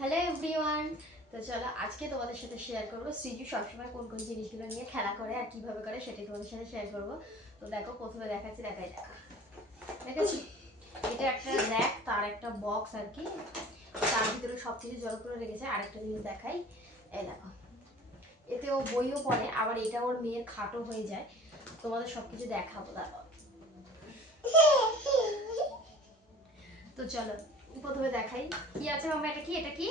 Hello everyone. তো চলো আজকে তোমাদের সাথে শেয়ার করবো সৃজু সবসময় কোন কোন জিনিসগুলো নিয়ে খেলা করে আর কিভাবে করে সেটাই তোমাদের সাথে শেয়ার করবো। তো দেখো প্রথমে দেখাচ্ছি, দেখা দেখেছি এটা একটা র্যাক, তার একটা বক্স আর কি, তার ভিতরে সব কিছু জড়ো করে রেখেছে। আরেকটা জিনিস দেখাই, এই দেখো এতে ও বইও পড়ে, আবার এটা ওর মেয়ের খাটও হয়ে যায়। তোমাদের সবকিছু দেখাবো দেখো। তো চলো প্রথমে দেখাই কি আছে। মামা এটা কি? এটা কি?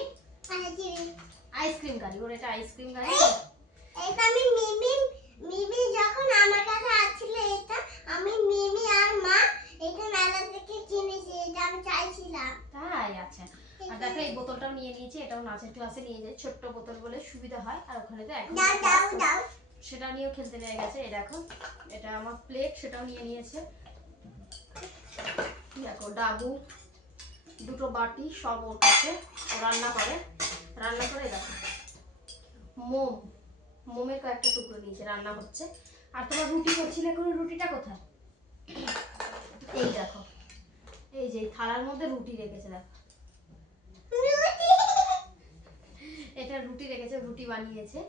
আইসক্রিম গাড়ি। ওর এটা আইসক্রিম গাড়ি। এটা আমি মিমি যখন আমার কাছে আসছিল, এটা আমি মিমি আর মা এটা মেলা থেকে কিনেছি। এটা আমি চাইছিলাম। তাই? আচ্ছা। আর দেখো এই বোতলটাও নিয়ে নিয়েছি, এটাও নাচের ক্লাসে নিয়ে যায়, ছোট্ট বোতল বলে সুবিধা হয়। আর ওখানে তো এখন সেটা নিয়েও খেলতে নিয়ে গেছে। এই দেখো এটা আমার প্লেট, সেটাও নিয়ে নিয়েছে। দেখো ডাবু, দুটো বাটি, সব ওর কাছে। ও রান্না করে দেখো মোমের কয়েকটা টুকরো নিয়েছে, রান্না হচ্ছে। আর তোমার রুটি করছিলে, এখন রুটিটা কোথায়? এই দেখো, এই যে থালার মধ্যে রুটি রেখেছে দেখো, এটা রুটি রেখেছে, রুটি বানিয়েছে।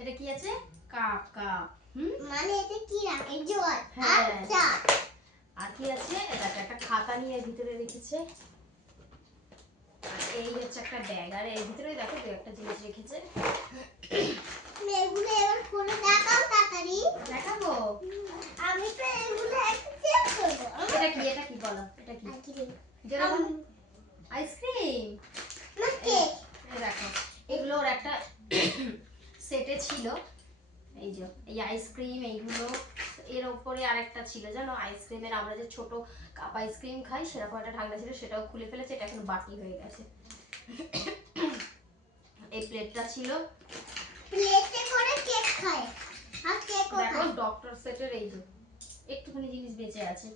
এটা কি আছে? কাপ। মানে এটা কি রাখে? জল। আচ্ছা। আর কি আছে? এটা একটা খাতা নিয়ে ভিতরে রেখেছে। আর এই হচ্ছে একটা ব্যাগ, আর এর ভিতরে দেখো দু একটা জিনিস রেখেছে। এগুলো এবার খুলে দেখাও তাড়াতাড়ি। দেখাবো? আমি তো এগুলো একটু চেক করব। এটা কি বলো? এটা কি? আইসক্রিম না কেক। এই দেখো এগুলো ওর একটা সেটে ছিল। এই যে এই আইসক্রিম, এইগুলো। এর উপরে আরেকটা ছিল জানো, আইসক্রিমের আমরা যে ছোট কাপ আইসক্রিম খাই সেরকম একটা ঢাকনা ছিল, সেটাও খুলে ফেলেছে। এটা এখন বাটি হয়ে গেছে। এই প্লেটটা ছিল, প্লেটে করে কেক খায়। আর কেকও খায়। দেখো ডক্টর সেটের এই যে একটুখানি জিনিস বেঁচে আছে।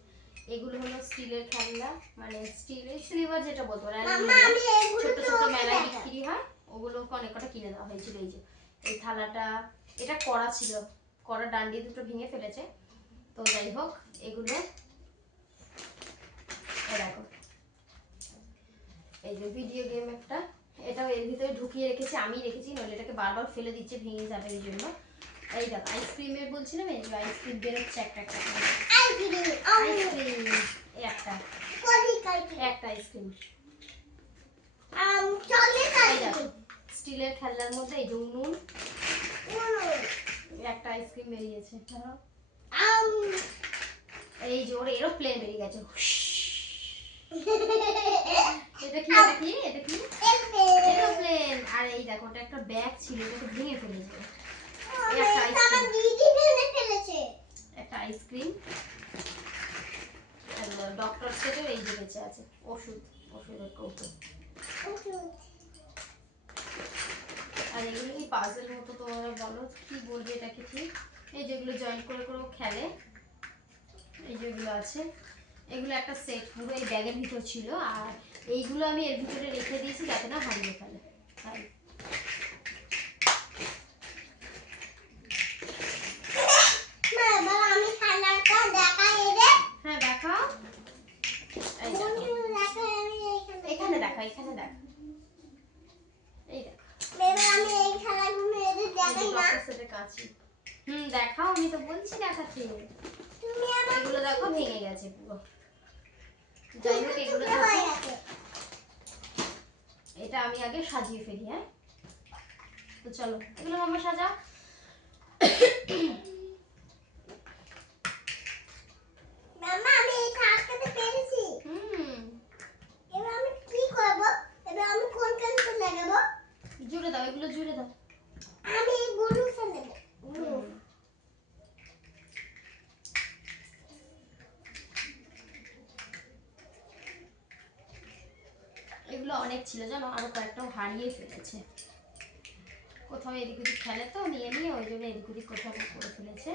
এগুলো হলো স্টিলের খেলনা, মানে স্টিলের সিলভার যেটা বলতো না, ছোট ছোট মেলায় বিক্রি হয়, ওগুলো অনেক কটা কিনে দেওয়া হয়েছিল। এই যে এই থালাটা, এটা কড়া ছিল, কড়া ডান্ডি দুটো ভেঙে ফেলেছে। তো যাই হোক এগুলো দেখো, এই যে ভিডিও গেম একটা, এটাও এর ভিতরে ঢুকিয়ে রেখেছি, আমি রেখেছি, নইলে এটাকে বারবার ফেলে দিচ্ছে, ভেঙে যাবে এই জন্য। এই দেখো আইসক্রিমের বলছিলাম, এই যে আইসক্রিম বেরোচ্ছে একটা একটা আইসক্রিম, একটা আইসক্রিম। স্টিলের খেলনার মধ্যে এই যে উনুন, একটা আইসক্রিম বেরিয়েছে। এই যে ওর এরোপ্লেন বেরিয়ে গেছে। এটা কি? এরোপ্লেন। আর এই দেখো ওটা একটা ব্যাগ ছিল, এটাকে ভেঙে ফেলেছে। একটা আইসক্রিম। ডক্টর সেটের এই যে বেঁচে আছে ওষুধের কৌটো। আর এগুলো কি পাজেল মতো, তোমরা বলো কি বলবে এটাকে? ঠিক এই যেগুলো জয়েন্ট করে করে খেলে, এই যেগুলো আছে, এগুলো একটা সেট পুরো এই ব্যাগের ভিতর ছিল। আর এইগুলো আমি এর ভিতরে রেখে দিয়েছি যাতে না হারিয়ে ফেলে। তাই হ্যাঁ দেখাও, এখানে দেখা, এই দেখো দেখাও, আমি তো বলছি দেখাচ্ছি। এগুলো দেখো ভেঙে গেছে পুরো। যাই হোক এগুলো এটা আমি আগে সাজিয়ে ফেলি। হ্যাঁ তো চলো এগুলো মামা সাজাও। জুড়ে দাও, এগুলো জুড়ে দাও। এগুলো অনেক ছিল জানো, আরো কয়েকটাও হারিয়ে ফেলেছে। কোথাও এদিক ওদিক খেলে তো নিয়ে ওই জন্য এদিক ওদিক কোথাও করে ফেলেছে।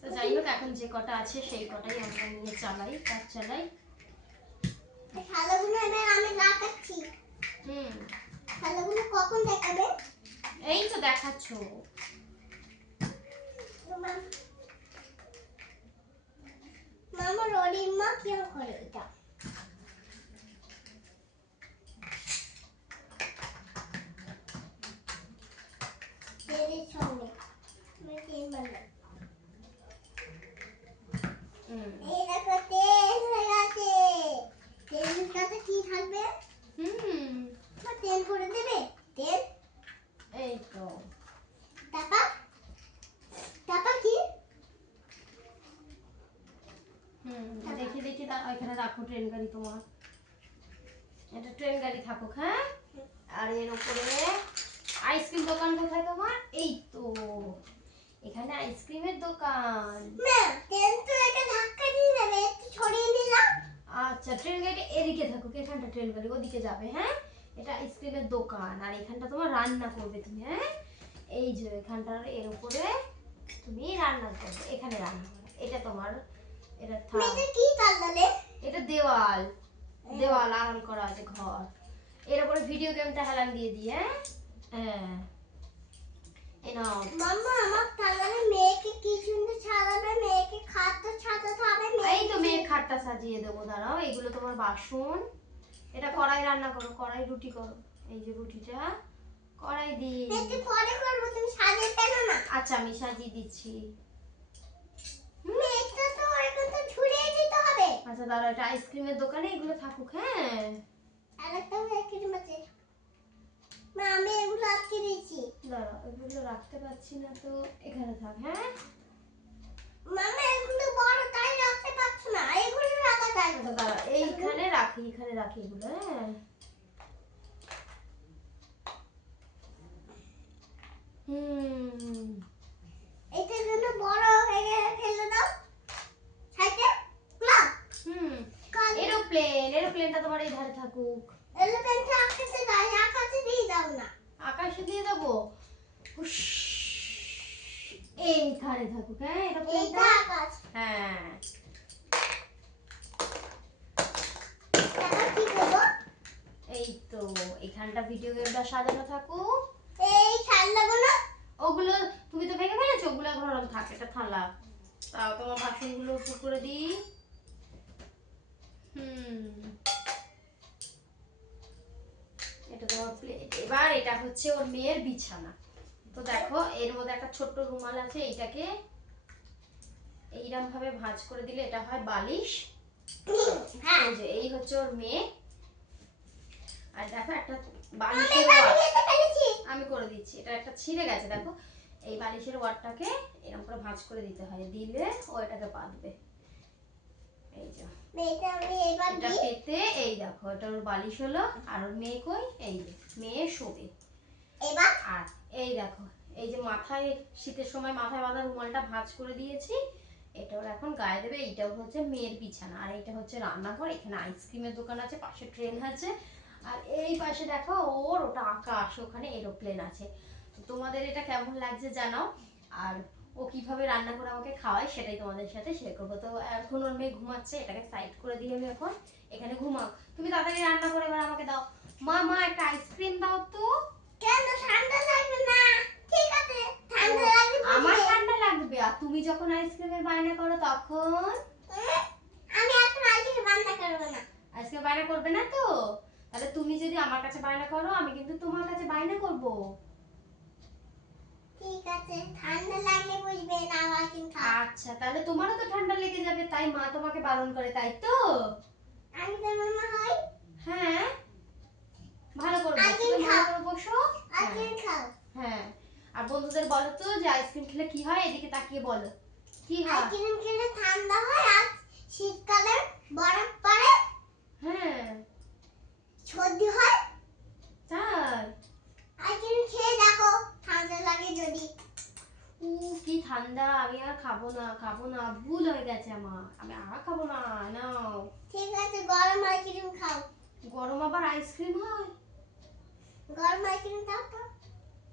তো যাই হোক এখন যে কটা আছে সেই কটাই আমরা নিয়ে কাজ চালাই। কখন দেখাবে? এই তো দেখাচ্ছ। শরীর মা কেউ করে এটা তেলের সঙ্গে আমি তেল বানাই এই দেখো তেল হয়ে গেছে তেলের সাথে কি থাকবে মা তেল করে দেবে তেল এই তো তারপর তারপর কি দেখি দেখি ওইখানে রাখো ট্রেন গাড়ি তোমার এটা ট্রেন গাড়ি থাকুক হ্যাঁ আর এর উপরে আইসক্রিম দোকান কোথায় তোমার এই তো এখানে আইসক্রিমের দোকান মা তেল তো এটা ধাক্কা দিয়ে দেবে একটু ছড়িয়ে নিলাম আচ্ছা ট্রেন গাড়ি এদিকে থাকুক এখানটা ট্রেন গাড়ি ওদিকে যাবে হ্যাঁ এটা আইসক্রিমের দোকান আর এখানটা তোমার রান্না করবে তুমি হ্যাঁ এই যে এখানটার এর উপরে তুমি রান্না করবে এখানে রান্না করবে এটা তোমার এটা এটা কি তাহলে এটা দেওয়াল দেওয়াল আড়াল করা আছে ঘর এর উপরে ভিডিও গেমটা হেলান দিয়ে দিয়ে হ্যাঁ এই নাও মাম্মা আমার তাহলে মেয়েকে কি সুন্দর সাজাবে মেয়েকে খাদ্য সাজাতে হবে এই তো মেয়ের খাটটা সাজিয়ে দেবো দাঁড়াও এগুলো তোমার বাসন এটা কড়াই রান্না করো কড়াই রুটি করো এই যে রুটিটা কড়াই দিয়ে একটু পরে করবো তুমি সাজিয়ে ফেলো না আচ্ছা আমি সাজিয়ে দিচ্ছি মেয়েটা তো এখন তো ঝুলিয়ে দিতে হবে আচ্ছা দাঁড়াও এটা আইসক্রিমের দোকানে এগুলো থাকুক হ্যাঁ আরেকটা মেয়েকে মাঝে মা আমি এগুলো আটকে দিয়েছি দাঁড়াও এগুলো রাখতে পারছি না তো এখানে থাক হ্যাঁ মামা এগুলো বড় তাই রাখতে পারছো না এগুলো রাখা যায় আচ্ছা দাঁড়াও এইখানে রাখি এখানে রাখি এগুলো হ্যাঁ এটা জন্য বড় হয়ে গেলে ফেলে দাও সাইডে ক্লাব এরোপ্লেনটা তোমার এই ধারে থাকুক এলিফ্যান্টটা আকাশে গায়ে আকাশে দিয়ে দাও না আকাশে দিয়ে দেবো হুস, এইখানে থাকুক হ্যাঁ এইটা এরোপ্লেনটা আকাশ হ্যাঁ এখন কি করবো এই তো এখানটা ভিডিও গেমটা সাজানো থাকুক এই ছাড়লাগুলো ওগুলো তুমি তো ভেঙে ফেলেছো ওগুলো এখন ওরকম থাকে এটা থালা তাও তোমার বাসনগুলো উপর করে দিই এটা তোমার প্লেট এবার এটা হচ্ছে ওর মেয়ের বিছানা তো দেখো এর মধ্যে একটা ছোট্ট রুমাল আছে এইটাকে এইরকম ভাবে ভাঁজ করে দিলে এটা হয় বালিশ হ্যাঁ এই যে এই হচ্ছে ওর মেয়ে আর দেখো একটা আমি বালিশের বানিয়ে ফেলেছি আমি করে দিচ্ছি এটা একটা ছিঁড়ে গেছে দেখো এই বালিশের ওয়ারটাকে এরকম করে ভাঁজ করে দিতে হয় দিলে ও এটাকে পাতবে এই যে মেয়েটা আমি এবার এটা দিই পেতে এই দেখো এটা ওর বালিশ হলো আর ওর মেয়ে কই এই যে মেয়ে শোবে এবার আর এই দেখো এই যে মাথায় শীতের সময় মাথায় বাঁধা রুমালটা ভাঁজ করে দিয়েছি এটা ওর এখন গায়ে দেবে এইটাও হচ্ছে মেয়ের বিছানা আর এইটা হচ্ছে রান্নাঘর এখানে আইসক্রিমের দোকান আছে পাশে ট্রেন আছে আর এই পাশে দেখো ওর ওটা আকাশ ওখানে এরোপ্লেন আছে তো তোমাদের এটা কেমন লাগছে জানাও আর ও কিভাবে রান্না করে আমাকে খাওয়ায় সেটাই তোমাদের সাথে শেয়ার করবো তো এখন ওর মেয়ে ঘুমাচ্ছে এটাকে সাইড করে দিয়ে আমি এখন এখানে ঘুমাও তুমি তাড়াতাড়ি রান্না করে এবার আমাকে দাও মা মা একটা আইসক্রিম দাও তো কেন ঠান্ডা লাগবে না ঠিক আছে ঠান্ডা লাগবে আমার ঠান্ডা লাগবে আর তুমি যখন আইসক্রিমের বায়না করো তখন আমি এখন আইসক্রিম বান্না করব না আইসক্রিম বায়না করবে না তো তাহলে তুমি যদি আমার কাছে বায়না করো আমি কিন্তু তোমার কাছে বায়না করব ঠিক আছে ঠান্ডা লাগলে বুঝবে না আইসক্রিম খাও আচ্ছা তাহলে তোমারও তো ঠান্ডা লেগে যাবে তাই মা তোমাকে বারণ করে তাই তো আমি তো মামা হই হ্যাঁ ভালো করে বসো, আইসক্রিম তুমি খাও। ভালো করে বসো আইসক্রিম খাও হ্যাঁ আর বন্ধুদের বলো তো যে আইসক্রিম খেলে কি হয় এদিকে তাকিয়ে বলো কি হয় আইসক্রিম খেলে ঠান্ডা হয় আর শীতকালে বরফ পড়ে হ্যাঁ সর্দি হয় তাই আইসক্রিম খেয়ে দেখো ঠান্ডা লাগে যদি কি ঠান্ডা আমি আর খাবো না ভুল হয়ে গেছে আমার আমি আর খাবো না নাও ঠিক আছে গরম আইসক্রিম খাও গরম আবার আইসক্রিম হয় গরম আইসক্রিম খাও তো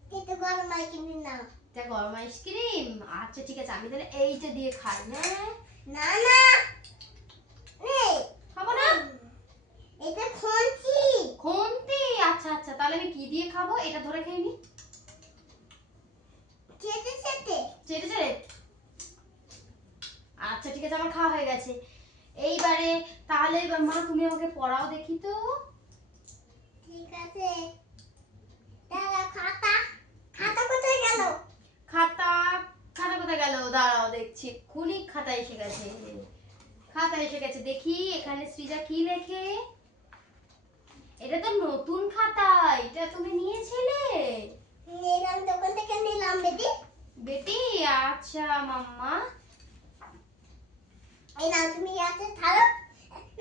কিন্তু গরম আইসক্রিম নাও এটা গরম আইসক্রিম আচ্ছা ঠিক আছে আমি তাহলে এইটা দিয়ে খাই না না না এই খাবো না এটা খোঁচি খুন্তি আচ্ছা আচ্ছা তাহলে আমি কি দিয়ে খাবো এটা ধরে খেয়ে নি চেটে চেটে চেটে চেটে আচ্ছা ঠিক আছে আমার খাওয়া হয়ে গেছে এইবারে তাহলে এবার মা তুমি আমাকে পড়াও দেখি তো। ঠিক আছে, দাঁড়া, খাতা খাতা কোথায় গেল? খাতা, খাতা কোথায় গেল? দাঁড়াও দেখছি, এক্ষুনি খাতা এসে গেছে। খাতা এসে গেছে, দেখি এখানে সৃজা কি লেখে। এটা তো নতুন খাতা, এটা তুমি নিয়েছিলে? নিলাম, দোকান থেকে নিলাম বেটি। বেটি, আচ্ছা মাম্মা। এই নাও, তুমি আছে ছাড়ো।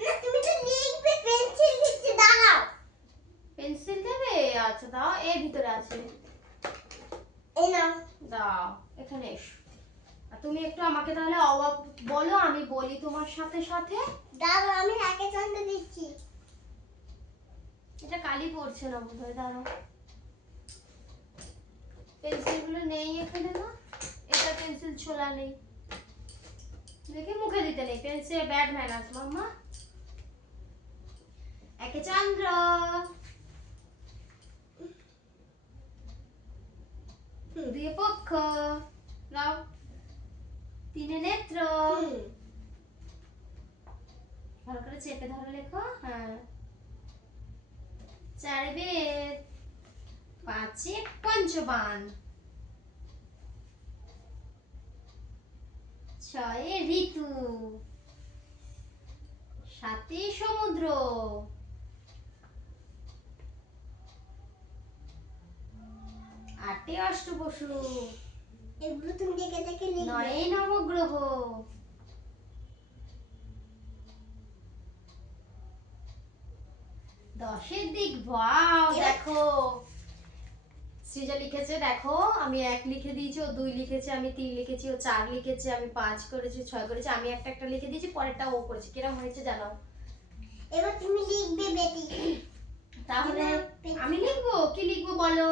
না, তুমি তো লিখবে, পেন্সিল দিচ্ছি, দাঁড়াও। পেন্সিল দেবে? আচ্ছা দাও, এর ভিতরে আছে। এই নাও। দাও, এখানে এসো। আর তুমি একটু আমাকে তাহলে অবাক বলো, আমি বলি তোমার সাথে সাথে। দাঁড়াও, আমি একে চন্দ্র দিচ্ছি। এটা কালি পড়ছে না বোধহয়, দাঁড়াও। পেন্সিল গুলো নেই এখানে না, এটা পেন্সিল ছোলা নেই, দেখি মুখে দিতে নেই, পেন্সিল ব্যাড ম্যানার্স মাম্মা। একে চন্দ্র, দুই পক্ষ, নাও। তিনে নেত্র, ভালো করে চেপে ধরে লেখো। হ্যাঁ। চারে বেদ, পাঁচে পঞ্চবান, ছয়ে ঋতু, সাতে সমুদ্র, আটে অষ্টবসু, এগুলো তুমি দেখে দেখে লিখবে। নয়ে নবগ্রহ, দশের দিক। ওয়াও, দেখো সৃজা লিখেছে, দেখো আমি 1 লিখে দিয়েছি, ও 2 লিখেছে, আমি 3 লিখেছি, ও 4 লিখেছে, আমি 5 করেছি, 6 করেছি, আমি একটা একটা লিখে দিয়েছি, পরেরটা ও করেছে। কিরকম হয়েছে জানাও। এবার তুমি লিখবে বেটি। তাহলে আমি লিখবো, কি লিখবো বলো।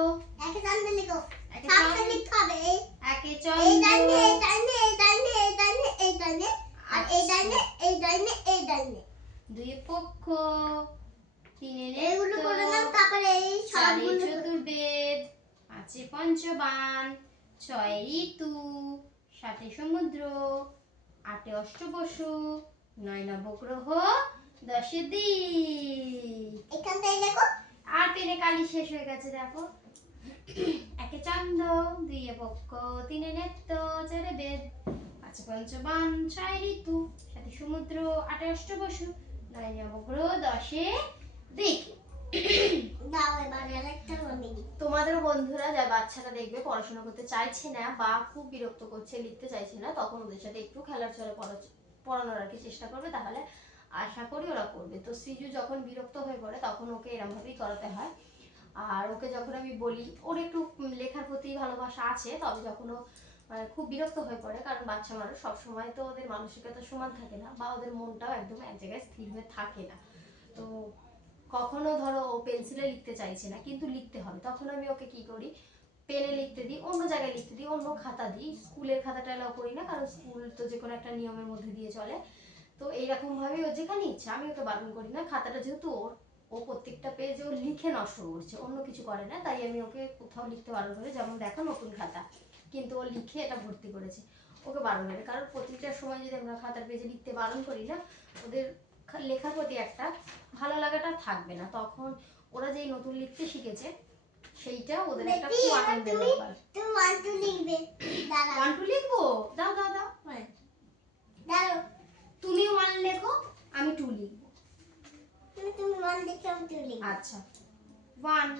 একে চন্দ্র লিখো। একে সামনে চন্দ্র, লিখতে হবে। একে এই চন্দ্র, ডাইনে, এই ডাইনে, এই ডাইনে, এই ডাইনে, এই ডাইনে, আর এই ডাইনে, এই ডাইনে, এই ডাইনে। দুই পক্ষ, তিনে এইগুলো নেত্র, করে নাও, তারপরে এই চারে সবগুলো চতুর্বেদ, পাঁচে পঞ্চবান, ছয়ে ঋতু, সাতে সমুদ্র, আটে অষ্টবসু, নয় নবগ্রহ, দশে দিক। এখান থেকে লেখো। আর পেনে কালি শেষ হয়ে গেছে, দেখো। একে চন্দ্র, দুইয়ে পক্ষ, তিনে নেত্র, চারে বেদ, পাঁচে পঞ্চবান, ছয় ঋতু, সাতে সমুদ্র, আটে অষ্টবসু, নয় নবগ্রহ, দশে দিক। দাও, এবার আরেকটা আমি লিখি। তোমাদের বন্ধুরা, যা বাচ্চারা দেখবে পড়াশোনা করতে চাইছে না বা খুব বিরক্ত করছে, লিখতে চাইছে না, তখন ওদের সাথে একটু খেলার ছলে পড়ানোর আর কি চেষ্টা করবে, তাহলে আশা করি ওরা করবে। তো সৃজু যখন বিরক্ত হয়ে পড়ে তখন ওকে এরকম ভাবেই করাতে হয়। আর ওকে যখন আমি বলি, ওর একটু লেখার প্রতি ভালোবাসা আছে, তবে যখন ও খুব বিরক্ত হয়ে পড়ে, কারণ বাচ্চা মানুষ সবসময় তো ওদের মানসিকতা সমান থাকে না, বা ওদের মনটাও একদম এক জায়গায় স্থির হয়ে থাকে না। তো কখনো ধরো ও পেন্সিলে লিখতে চাইছে না, কিন্তু লিখতে হবে, তখন আমি ওকে কি করি, পেনে লিখতে দিই, অন্য জায়গায় লিখতে দিই, অন্য খাতা দিই, স্কুলের খাতাটা এলাও করি না, কারণ স্কুল তো যে কোনো একটা নিয়মের মধ্যে দিয়ে চলে। তো এইরকম ভাবে ও যেখানে ইচ্ছা, আমি ওকে বারণ করি না, খাতাটা যেহেতু ওর, ও প্রত্যেকটা পেজে ও লিখে নষ্ট করছে, অন্য কিছু করে না, তাই আমি ওকে কোথাও লিখতে বারণ করি। যেমন দেখো নতুন খাতা, কিন্তু ও লিখে এটা ভর্তি করেছে, ওকে বারণ করে, কারণ প্রতিটা সময় যদি আমরা খাতার পেজে লিখতে বারণ করি না, ওদের লেখার প্রতি একটা ভালো লাগাটা থাকবে না, তখন ওরা যেই নতুন লিখতে শিখেছে সেইটা ওদের একটা বেটি, খুব এবার আনন্দের তুমি ব্যাপার। তুমি 1 2 লিখবে। দাঁড়াও, 1 2 লিখবো? দাও দাও দাও, দাঁড়াও। তুমি 1 লেখো, আমি 2 লিখবো। তুমি 1 লিখে আমি 2 লিখবো। আচ্ছা, 1,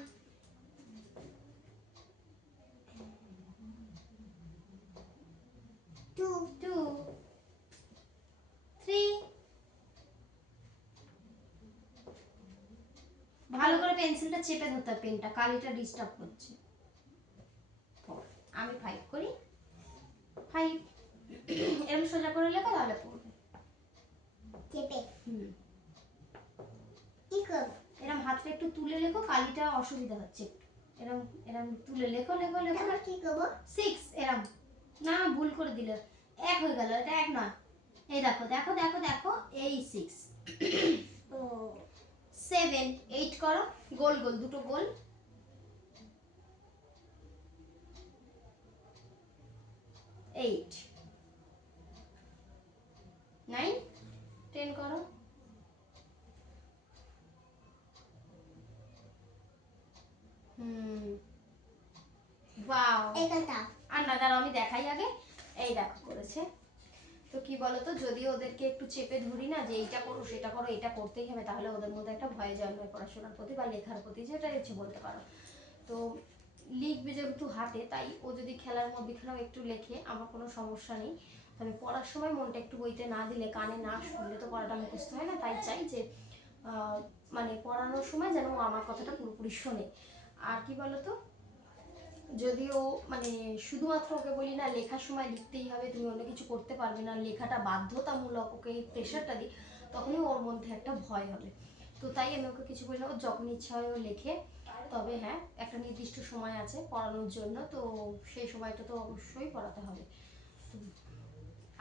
2 2, 3। ভালো করে পেন্সিলটা চেপে ধরতে হবে, পেনটা কালিটা ডিস্টার্ব করছে। 4, আমি 5 করি, 5। এরকম সোজা করে লেখো, তাহলে পড়বে। চেপে হুম, কি করব? এরকম হাতটা একটু তুলে লেখো, কালিটা অসুবিধা হচ্ছে, এরকম এরকম তুলে লেখো লেখো লেখো। এবার কি করব? 6, এরকম না, ভুল করে দিলে, 1 হয়ে গেল, এটা 1 নয়। এই দেখো দেখো দেখো দেখো, এই 6। ও 7, 8 করো, গোল গোল, দুটো গোল। 8, 9, 10 করো। এখানটা আর না দাঁড়াও আমি দেখাই আগে। এই দেখো করেছে। তো কি বলতো, যদি ওদেরকে একটু চেপে ধরি না যে এইটা করো সেটা করো, এটা করতেই হবে, তাহলে ওদের মধ্যে একটা ভয় জন্মায় পড়াশোনার প্রতি বা লেখার প্রতি, যেটা ইচ্ছে বলতে পারো। তো লিখবে যেহেতু হাতে, তাই ও যদি খেলার মধ্যেখানেও একটু লেখে আমার কোনো সমস্যা নেই। তবে পড়ার সময় মনটা একটু বইতে না দিলে, কানে না শুনলে তো পড়াটা মুখস্থ হয় না। তাই চাই যে মানে পড়ানোর সময় যেন ও আমার কথাটা পুরোপুরি শোনে। আর কি বলতো, যদিও মানে শুধুমাত্র ওকে বলি না লেখার সময় লিখতেই হবে, তুমি অন্য কিছু করতে পারবে না, লেখাটা বাধ্যতামূলক, ওকে এই প্রেশারটা দিই, তখনই ওর মধ্যে একটা ভয় হবে। তো তাই আমি ওকে কিছু বলি না, ওর যখন ইচ্ছা হয় ও লেখে। তবে হ্যাঁ, একটা নির্দিষ্ট সময় আছে পড়ানোর জন্য, তো সেই সময়টা তো অবশ্যই পড়াতে হবে। তো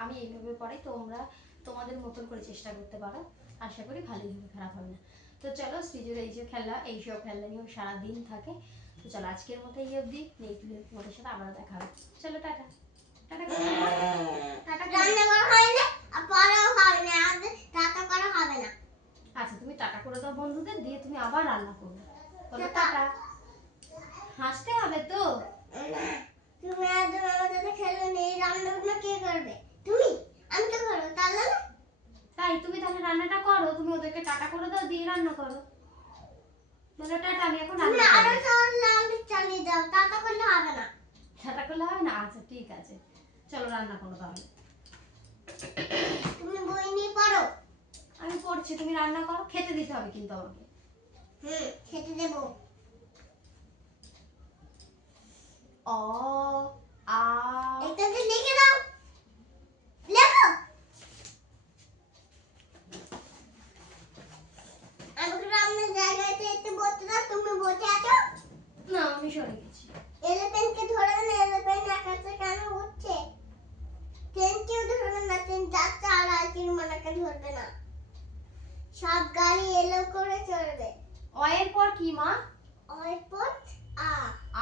আমি এইভাবে পড়াই, তোমরা তোমাদের মতন করে চেষ্টা করতে পারো, আশা করি ভালোই হবে, খারাপ হবে না। তো চলো, সৃজুর এই যে খেলা, এইসব খেলা নিয়েও সারাদিন থাকে। তো চলো আজকের মতো এই অবধি, নেক্সট ভিডিও তোমাদের সাথে আবারও দেখা হবে। চলো টাটা। টাটা করে দাও। টাটা করে রান্না দাও। করা হয় না আর পড়াও হবে না আর রান্না করা হবে না। আচ্ছা তুমি টাটা করে দাও বন্ধুদের, দিয়ে তুমি আবার রান্না করবে। বলো টাটা। টাটা। হাসতে হবে তো। তুমি একদম আমার সাথে খেলো নেই, রান্নাগুলো কে করবে? তুমি? আমি তো করবো তাহলে না? তাই তুমি তাহলে রান্নাটা করো, তুমি ওদেরকে টাটা করে দাও, দিয়ে রান্না করো। বলো টাটা, আমি এখন তুমি রান্না আরো করবো। চালিয়ে দাও, টাটা করলে হবে না। টাটা করলে হবে না? আচ্ছা ঠিক আছে, চলো রান্না করো তাহলে। তুমি বই নিয়ে পড়ো। আমি পড়ছি, তুমি রান্না করো, খেতে দিতে হবে কিন্তু আমাকে। খেতে দেবো। অ আ এটাতে লিখে দাও। লেখো। আমাকে রান্নার জায়গাতে একটু বসতে দাও, তুমি বসে আছো। না, আমি সরে গেছি। এলিফ্যান্টকে ধরে না, এলিফ্যান্ট আকাশে কেন উঠছে? ট্রেনকেও ধরবে না, ট্রেন যাচ্ছে আর আজকের মনাকে ধরবে না। সব গাড়ি এলো করে চলবে। অ এর পর কি মা? অয়পট আ।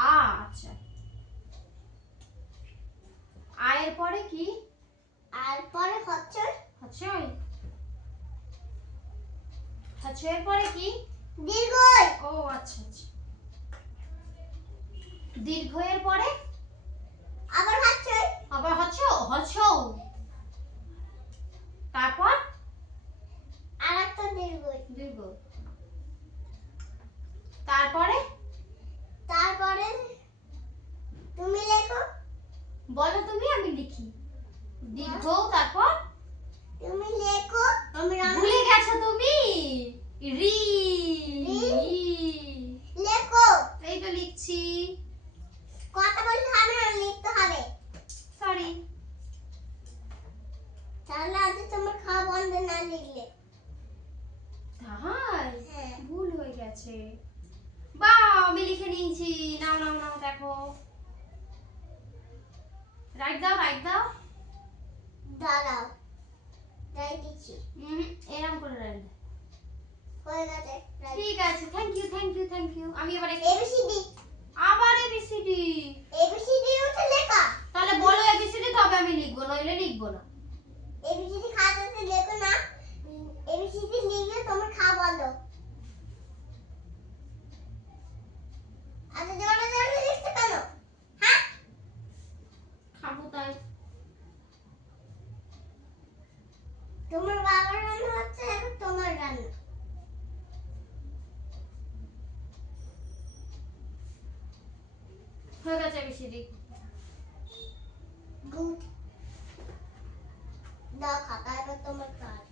আ, আচ্ছা। আ এর পরে কি? আর পরে হচ্ছে হচ্ছই। হচ্ছ এর পরে কি? দীর্ঘই। ও আচ্ছা আচ্ছা। দীর্ঘ এর পরে আবার হচ্ছে আবার হচ্ছ, হচ্ছ। তারপর আর একটা দীর্ঘই। দীর্ঘ। তারপরে তারপরে তুমি লেখো। বলো তুমি, আমি লিখি। দীর্ঘ, তারপর তুমি লেখো। আমি ভুলে গেছো তুমি। রি। লেখো। এই তো লিখছি। কথা বলতে হবে না, লিখতে হবে। সরি। তাহলে আজ তোমার খাওয়া বন্ধ না লিখলে। তাই হ্যাঁ। ভুল হয়ে গেছে। বাহ, আমি লিখে নিয়েছি। নাও নাও নাও, দেখো। রাইট দাও, রাইট দাও। দাঁড়াও, তাই দিচ্ছি। এরকম করে রাইট। হয়ে গেছে। ঠিক আছে, thank you thank you thank you. আমি এবার এবিসিডি। আবার এবিসিডি। এবিসিডি ওটা লেখা। তাহলে বলো এবিসিডি, তবে আমি লিখবো, নইলে লিখবো না। এবিসিডি খাতাতে লেখো না। এবিসিডি লিখলে তোমার খাওয়া বন্ধ। আচ্ছা জোরে জোরে লিখতে কেন? হ্যাঁ, খাবো তাই। তোমার বাবার রান্না হচ্ছে, এখন তোমার রান্না। হয়ে গেছে এবিসিডি। গুড। দাও খাতা, এবার তোমার কাজ।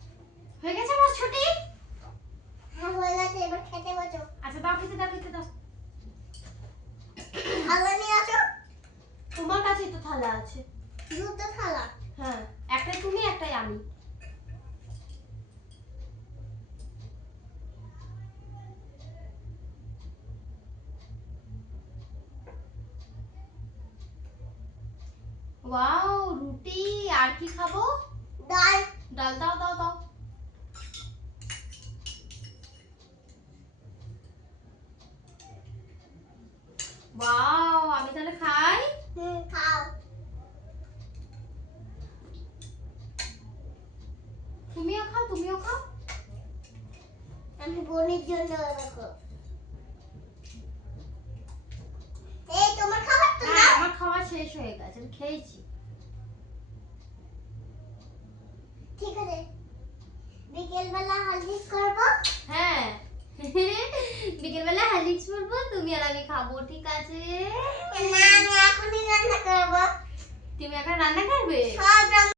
হয়ে গেছে আমার ছুটি। হ্যাঁ হয়ে গেছে, এবার খেতে বসো। আচ্ছা দাও, খেতে দাও, খেতে দাও। থালা নিয়ে আসো। তোমার কাছেই তো থালা আছে। দুটো থালা। হ্যাঁ, একটাই তুমি, একটাই আমি। ওয়াও, রুটি। আর কি খাবো? ডাল। ডাল দাও দাও দাও। ওয়াও, আমি তাহলে খাই। খাও। তুমিও খাও, তুমিও খাও। আমি বোনের জন্য রাখো। এই তোমার খাবার তো হ্যাঁ, না। আমার খাওয়া শেষ হয়ে গেছে, আমি খেয়েছি। ঠিক আছে, বিকেলবেলা হলদিস করবো। হ্যাঁ বিকেলবেলা হরলিক্স করবো, তুমি আর আমি খাবো, ঠিক আছে? না, আমি এখনই রান্না করবো। তুমি এখন রান্না করবে? সব